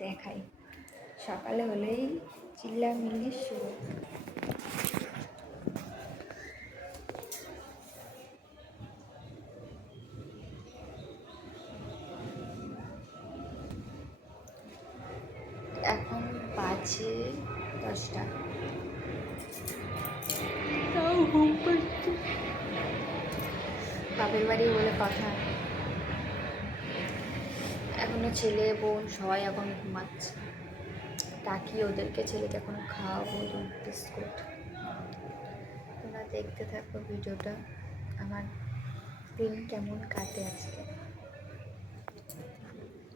দেখাই। সকালে হলেই চিল্লামিল্লি শুরু এখন বাজে দশটা। বাপের বাড়ি বলে কথা। এখনও ছেলে, বোন সবাই এখন ঘুমাচ্ছে। ডাকি ওদেরকে ছেলেকে এখন খাওয়াবো, দুধ, বিস্কুট। তোমরা দেখতে থাকো ভিডিওটা। আমার দিন কেমন কাটে আজকে।